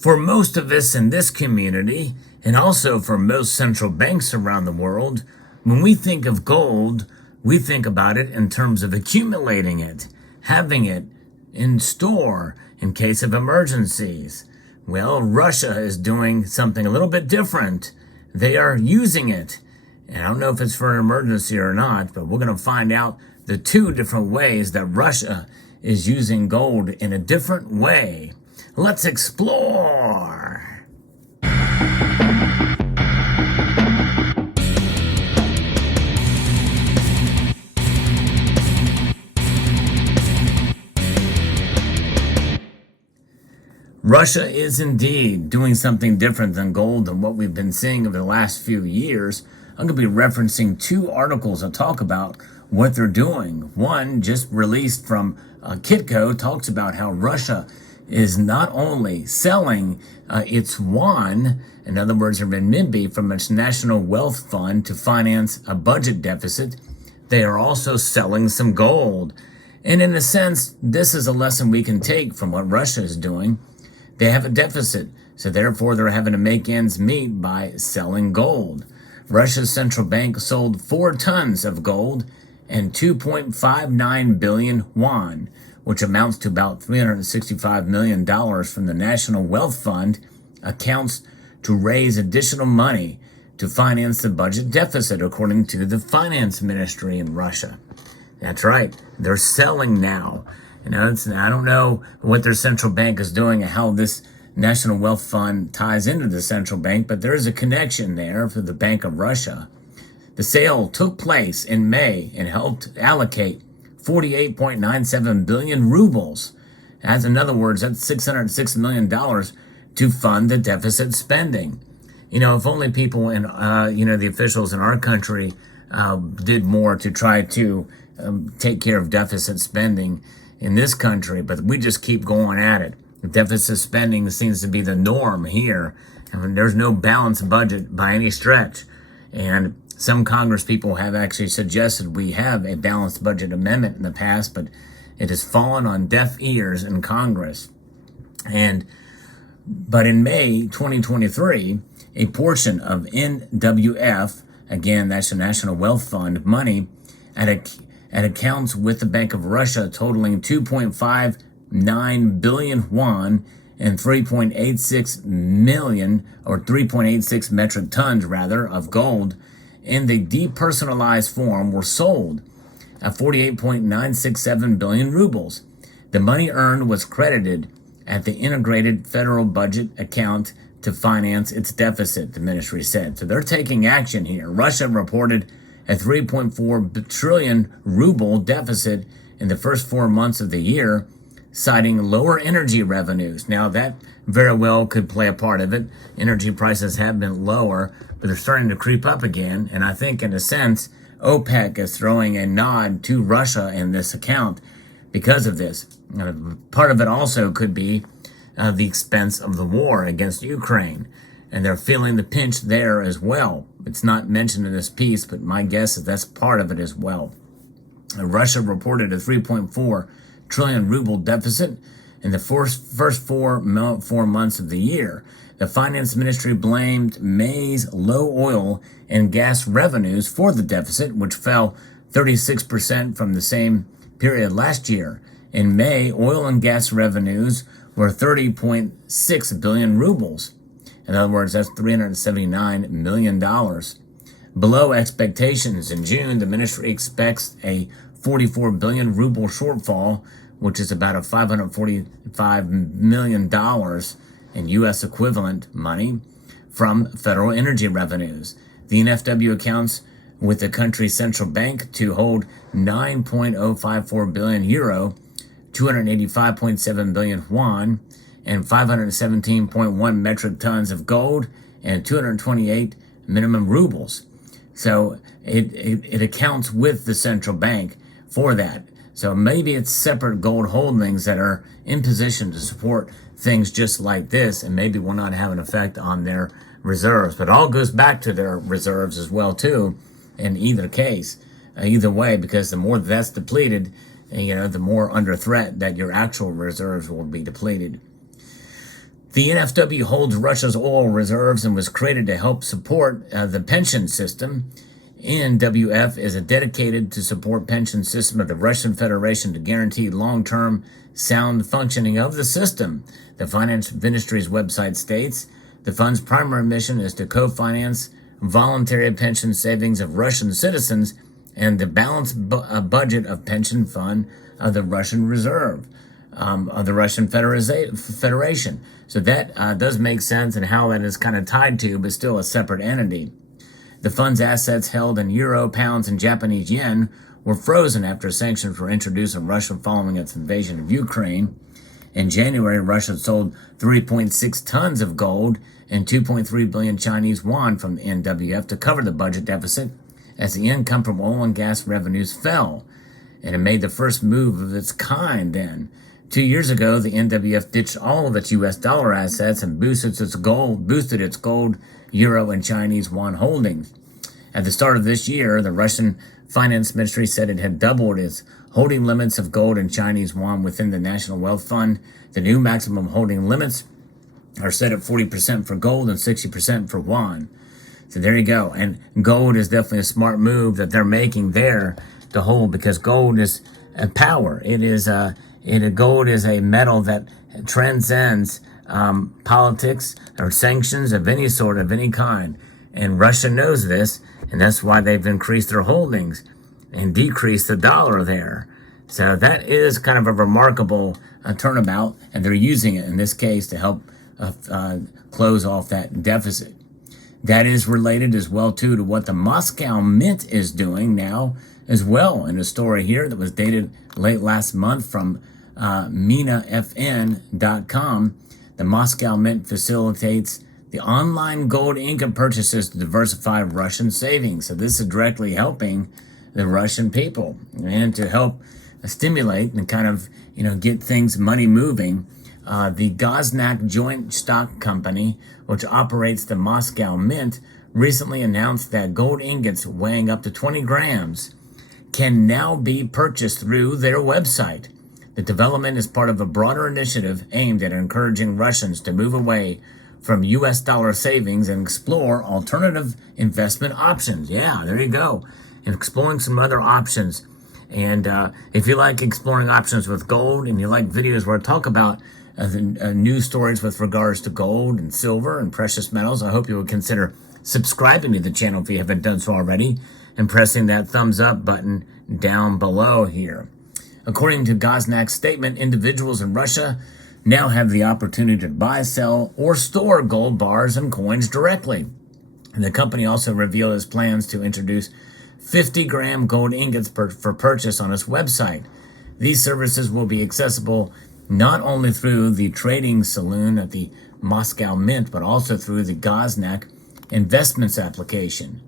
For most of us in this community, and also for most central banks around the world, when we think of gold, we think about it in terms of accumulating it, having it in store in case of emergencies. Well, Russia is doing something a little bit different. They are using it. And I don't know if it's for an emergency or not, but we're going to find out the two different ways that Russia is using gold in a different way. Let's explore. Russia is indeed doing something different than gold than what we've been seeing over the last few years. I'm going to be referencing two articles that talk about what they're doing. One, just released from Kitco, talks about how Russia is not only selling its yuan, in other words, renminbi, from its national wealth fund to finance a budget deficit, they are also selling some gold. And in a sense, this is a lesson we can take from what Russia is doing. They have a deficit, so therefore they're having to make ends meet by selling gold. Russia's central bank sold 4 tons of gold and 2.59 billion yuan, which amounts to about $365 million from the National Wealth Fund, accounts to raise additional money to finance the budget deficit, according to the finance ministry in Russia. That's right, they're selling now. I don't know what their central bank is doing and how this National Wealth Fund ties into the central bank, but there is a connection there for the Bank of Russia. The sale took place in May and helped allocate 48.97 billion rubles. That's, in other words, that's $606 million to fund the deficit spending. If only people and, the officials in our country did more to try to take care of deficit spending in this country, but we just keep going at it. Deficit spending seems to be the norm here. There's no balanced budget by any stretch. And some Congress people have actually suggested we have a balanced budget amendment in the past, but it has fallen on deaf ears in Congress. But in May 2023, a portion of NWF, again, that's the National Wealth Fund money, at accounts with the Bank of Russia totaling 2.59 billion yuan and 3.86 million, or 3.86 metric tons rather, of gold in the depersonalized form were sold at 48.967 billion rubles. The money earned was credited at the integrated federal budget account to finance its deficit, the ministry said. So they're taking action here. Russia reported a 3.4 trillion ruble deficit in the first 4 months of the year, citing lower energy revenues. Now, that very well could play a part of it. Energy prices have been lower, but they're starting to creep up again. And I think, in a sense, OPEC is throwing a nod to Russia in this account because of this. Part of it also could be the expense of the war against Ukraine. And they're feeling the pinch there as well. It's not mentioned in this piece, but my guess is that's part of it as well. Russia reported a 3.4 trillion ruble deficit in the first four months of the year. The finance ministry blamed May's low oil and gas revenues for the deficit, which fell 36% from the same period last year. In May, oil and gas revenues were 30.6 billion rubles. In other words, that's $379 million. Below expectations. In June, the ministry expects a 44 billion ruble shortfall, which is about a $545 million in U.S. equivalent money from federal energy revenues. The NFW accounts with the country's central bank to hold 9.054 billion euro, 285.7 billion yuan, and 517.1 metric tons of gold and 228 minimum rubles. So it accounts with the central bank for that. So maybe it's separate gold holdings that are in position to support things just like this, and maybe will not have an effect on their reserves. But it all goes back to their reserves as well, too, in either case, either way, because the more that's depleted, the more under threat that your actual reserves will be depleted. The NFW holds Russia's oil reserves and was created to help support the pension system. NWF is dedicated to support pension system of the Russian Federation to guarantee long-term sound functioning of the system. The Finance Ministry's website states the fund's primary mission is to co-finance voluntary pension savings of Russian citizens and the balanced budget of pension fund of the Russian Reserve of the Russian Federation. So that does make sense and how that is kind of tied to, but still a separate entity. The fund's assets held in euro, pounds, and Japanese yen were frozen after sanctions were introduced on Russia following its invasion of Ukraine. In January, Russia sold 3.6 tons of gold and 2.3 billion Chinese yuan from the NWF to cover the budget deficit as the income from oil and gas revenues fell. And it made the first move of its kind then. 2 years ago, the NWF ditched all of its U.S. dollar assets and boosted its gold, euro, and Chinese yuan holdings. At the start of this year, the Russian Finance Ministry said it had doubled its holding limits of gold and Chinese yuan within the National Wealth Fund. The new maximum holding limits are set at 40% for gold and 60% for yuan. So there you go. And gold is definitely a smart move that they're making there to hold, because gold is a power. Gold is a metal that transcends politics or sanctions of any sort, of any kind. And Russia knows this, and that's why they've increased their holdings and decreased the dollar there. So that is kind of a remarkable turnabout, and they're using it in this case to help close off that deficit. That is related as well, too, to what the Moscow Mint is doing now as well. In a story here that was dated late last month from MinaFN.com, the Moscow Mint facilitates the online gold ingot purchases to diversify Russian savings. So this is directly helping the Russian people and to help stimulate and kind of, get things money moving. The Gaznak Joint Stock Company, which operates the Moscow Mint, recently announced that gold ingots weighing up to 20 grams can now be purchased through their website. The development is part of a broader initiative aimed at encouraging Russians to move away from U.S. dollar savings and explore alternative investment options. Yeah, there you go. And exploring some other options. And if you like exploring options with gold and you like videos where I talk about the news stories with regards to gold and silver and precious metals, I hope you would consider subscribing to the channel if you haven't done so already and pressing that thumbs up button down below here. According to Gaznak's statement, individuals in Russia now have the opportunity to buy, sell, or store gold bars and coins directly. And the company also revealed its plans to introduce 50-gram gold ingots for purchase on its website. These services will be accessible not only through the trading saloon at the Moscow Mint, but also through the Gaznak Investments application.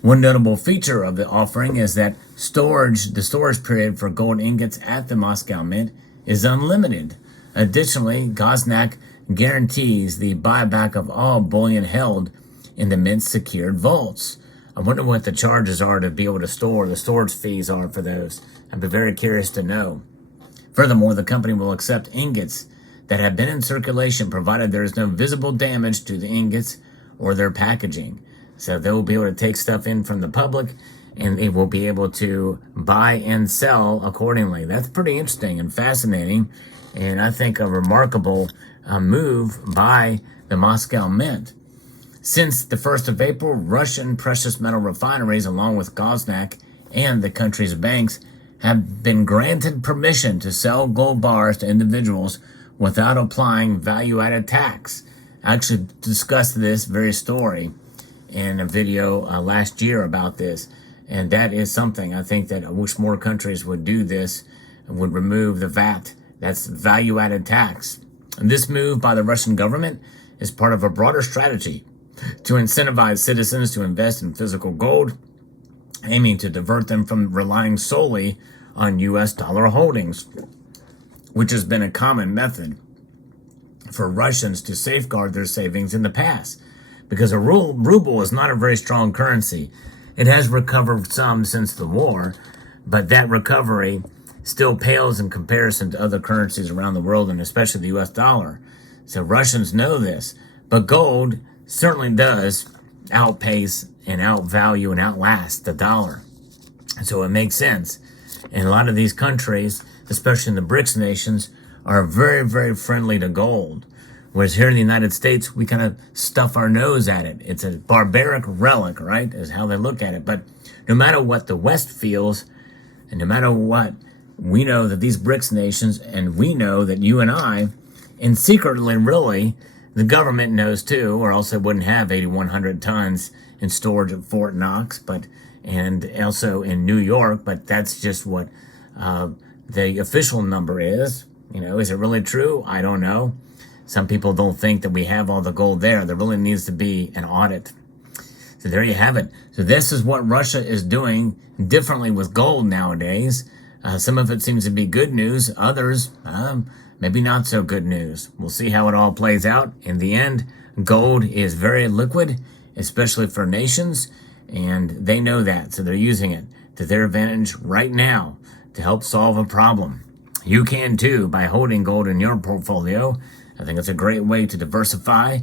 One notable feature of the offering is that the storage period for gold ingots at the Moscow Mint is unlimited. Additionally, Gaznak guarantees the buyback of all bullion held in the Mint's secured vaults. I wonder what the charges are to be able to store, the storage fees are for those. I'd be very curious to know. Furthermore, the company will accept ingots that have been in circulation provided there is no visible damage to the ingots or their packaging. So they will be able to take stuff in from the public and they will be able to buy and sell accordingly. That's pretty interesting and fascinating, and I think a remarkable move by the Moscow Mint. Since the 1st of April, Russian precious metal refineries, along with Gaznak and the country's banks, have been granted permission to sell gold bars to individuals without applying value-added tax. I actually discussed this very story in a video last year about this, and that is something I think that I wish more countries would do this and would remove the VAT. That's value-added tax. And this move by the Russian government is part of a broader strategy to incentivize citizens to invest in physical gold, aiming to divert them from relying solely on U.S. dollar holdings, which has been a common method for Russians to safeguard their savings in the past. Because a ruble is not a very strong currency. It has recovered some since the war, but that recovery still pales in comparison to other currencies around the world, and especially the U.S. dollar. So Russians know this. But gold certainly does outpace and outvalue and outlast the dollar. So it makes sense. And a lot of these countries, especially in the BRICS nations, are very, very friendly to gold. Whereas here in the United States, we kind of stuff our nose at it. It's a barbaric relic, right, is how they look at it. But no matter what the West feels, and no matter what, we know that these BRICS nations, and we know that you and I, and secretly, really, the government knows too, or else they wouldn't have 8,100 tons in storage at Fort Knox, and also in New York, but that's just what the official number is. You know, is it really true? I don't know. Some people don't think that we have all the gold there. There really needs to be an audit. So there you have it. So this is what Russia is doing differently with gold nowadays. Some of it seems to be good news. Others, maybe not so good news. We'll see how it all plays out. In the end, gold is very liquid, especially for nations, and they know that. So they're using it to their advantage right now to help solve a problem. You can too by holding gold in your portfolio. I think it's a great way to diversify.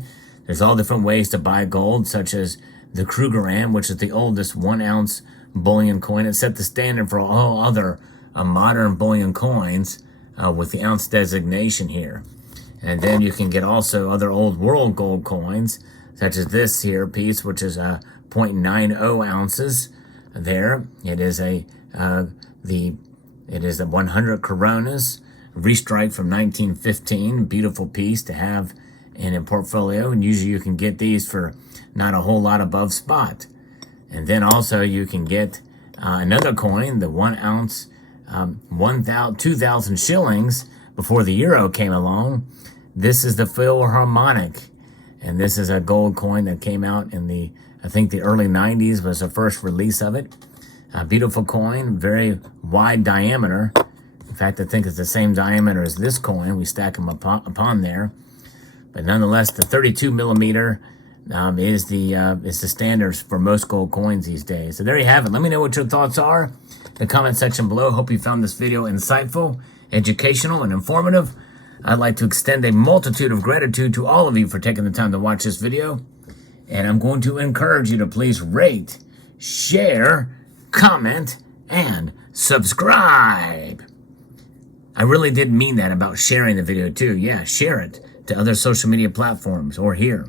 There's all different ways to buy gold, such as the Krugerrand, which is the oldest 1 ounce bullion coin. It set the standard for all other modern bullion coins with the ounce designation here. And then you can get also other old world gold coins, such as this here piece, which is 0.90 ounces. There, it is the 100 coronas. Restrike from 1915, beautiful piece to have in a portfolio, and usually you can get these for not a whole lot above spot. And then also you can get another coin, the 1 ounce, 2,000 shillings before the euro came along. This is the Philharmonic, and this is a gold coin that came out in the early 90s was the first release of it. A beautiful coin, very wide diameter. In fact, I think it's the same diameter as this coin. We stack them upon there. But nonetheless, the 32 millimeter is the standard for most gold coins these days. So there you have it. Let me know what your thoughts are in the comment section below. Hope you found this video insightful, educational, and informative. I'd like to extend a multitude of gratitude to all of you for taking the time to watch this video. And I'm going to encourage you to please rate, share, comment, and subscribe. I really did mean that about sharing the video too. Yeah, share it to other social media platforms or here.